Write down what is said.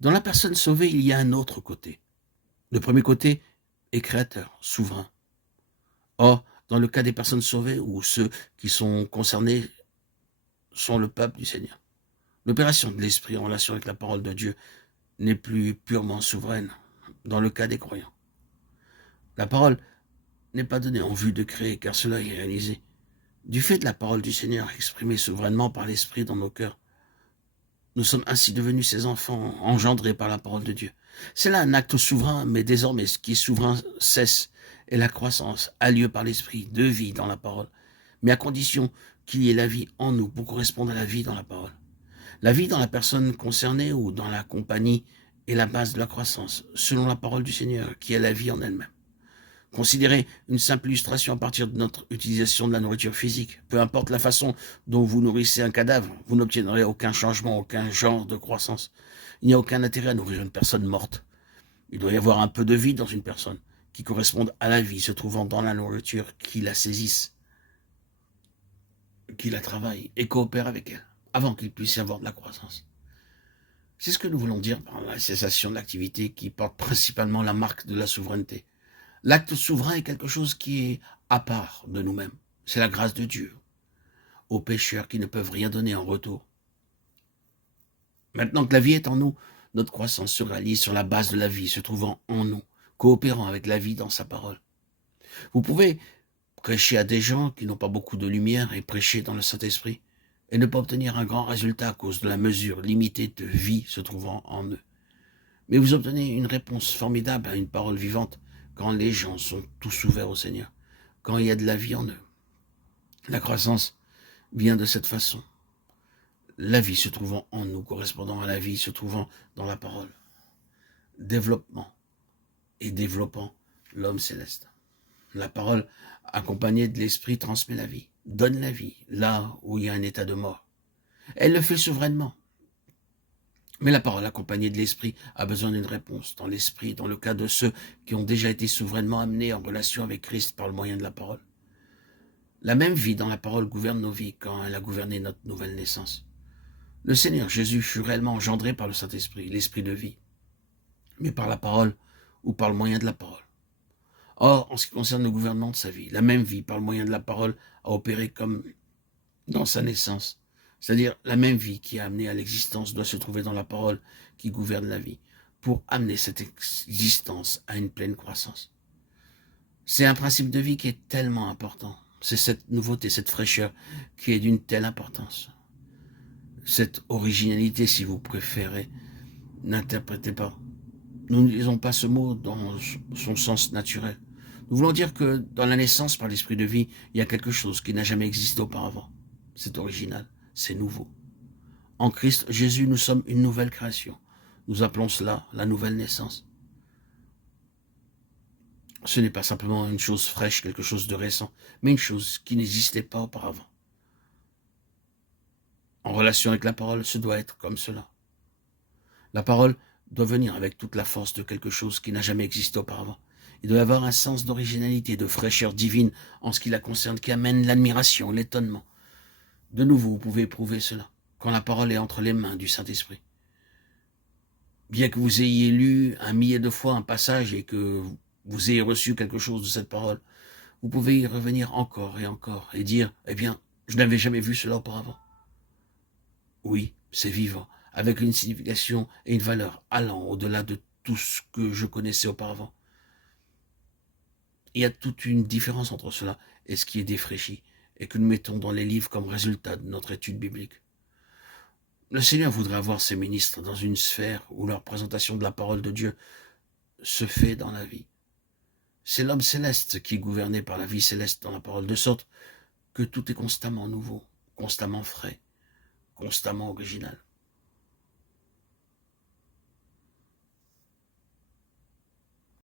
Dans la personne sauvée, il y a un autre côté. Le premier côté est créateur, souverain. Or, dans le cas des personnes sauvées ou ceux qui sont concernés sont le peuple du Seigneur. L'opération de l'Esprit en relation avec la parole de Dieu n'est plus purement souveraine dans le cas des croyants. La parole n'est pas donnée en vue de créer, car cela est réalisé. Du fait de la parole du Seigneur exprimée souverainement par l'Esprit dans nos cœurs, nous sommes ainsi devenus ses enfants, engendrés par la parole de Dieu. C'est là un acte souverain, mais désormais ce qui est souverain cesse, et la croissance a lieu par l'Esprit de vie dans la parole, mais à condition qu'il y ait la vie en nous pour correspondre à la vie dans la parole. La vie dans la personne concernée ou dans la compagnie est la base de la croissance, selon la parole du Seigneur, qui est la vie en elle-même. Considérez une simple illustration à partir de notre utilisation de la nourriture physique. Peu importe la façon dont vous nourrissez un cadavre, vous n'obtiendrez aucun changement, aucun genre de croissance. Il n'y a aucun intérêt à nourrir une personne morte. Il doit y avoir un peu de vie dans une personne qui corresponde à la vie se trouvant dans la nourriture, qui la saisisse, qui la travaille et coopère avec elle, avant qu'il puisse y avoir de la croissance. C'est ce que nous voulons dire par la cessation de l'activité qui porte principalement la marque de la souveraineté. L'acte souverain est quelque chose qui est à part de nous-mêmes. C'est la grâce de Dieu aux pécheurs qui ne peuvent rien donner en retour. Maintenant que la vie est en nous, notre croissance se réalise sur la base de la vie se trouvant en nous, coopérant avec la vie dans sa parole. Vous pouvez prêcher à des gens qui n'ont pas beaucoup de lumière et prêcher dans le Saint-Esprit et ne pas obtenir un grand résultat à cause de la mesure limitée de vie se trouvant en eux. Mais vous obtenez une réponse formidable à une parole vivante quand les gens sont tous ouverts au Seigneur, quand il y a de la vie en eux. La croissance vient de cette façon. La vie se trouvant en nous, correspondant à la vie se trouvant dans la parole. Développement et développant l'homme céleste. La parole, accompagnée de l'esprit, transmet la vie, donne la vie, là où il y a un état de mort. Elle le fait souverainement. Mais la parole accompagnée de l'esprit a besoin d'une réponse dans l'esprit, dans le cas de ceux qui ont déjà été souverainement amenés en relation avec Christ par le moyen de la parole. La même vie dans la parole gouverne nos vies quand elle a gouverné notre nouvelle naissance. Le Seigneur Jésus fut réellement engendré par le Saint-Esprit, l'esprit de vie, mais par la parole ou par le moyen de la parole. Or, en ce qui concerne le gouvernement de sa vie, la même vie par le moyen de la parole a opéré comme dans sa naissance. C'est-à-dire la même vie qui a amené à l'existence doit se trouver dans la parole qui gouverne la vie, pour amener cette existence à une pleine croissance. C'est un principe de vie qui est tellement important. C'est cette nouveauté, cette fraîcheur qui est d'une telle importance. Cette originalité, si vous préférez, n'interprétez pas. Nous ne disons pas ce mot dans son sens naturel. Nous voulons dire que dans la naissance par l'esprit de vie, il y a quelque chose qui n'a jamais existé auparavant. C'est original, c'est nouveau. En Christ Jésus, nous sommes une nouvelle création. Nous appelons cela la nouvelle naissance. Ce n'est pas simplement une chose fraîche, quelque chose de récent, mais une chose qui n'existait pas auparavant. En relation avec la parole, ce doit être comme cela. La parole doit venir avec toute la force de quelque chose qui n'a jamais existé auparavant. Il doit y avoir un sens d'originalité, de fraîcheur divine en ce qui la concerne, qui amène l'admiration, l'étonnement. De nouveau, vous pouvez éprouver cela quand la parole est entre les mains du Saint-Esprit. Bien que vous ayez lu 1 millier de fois un passage et que vous ayez reçu quelque chose de cette parole, vous pouvez y revenir encore et dire, eh bien, je n'avais jamais vu cela auparavant. Oui, c'est vivant, avec une signification et une valeur allant au-delà de tout ce que je connaissais auparavant. Il y a toute une différence entre cela et ce qui est défraîchi et que nous mettons dans les livres comme résultat de notre étude biblique. Le Seigneur voudrait avoir ses ministres dans une sphère où leur présentation de la parole de Dieu se fait dans la vie. C'est l'homme céleste qui est gouverné par la vie céleste dans la parole, de sorte que tout est constamment nouveau, constamment frais, constamment original.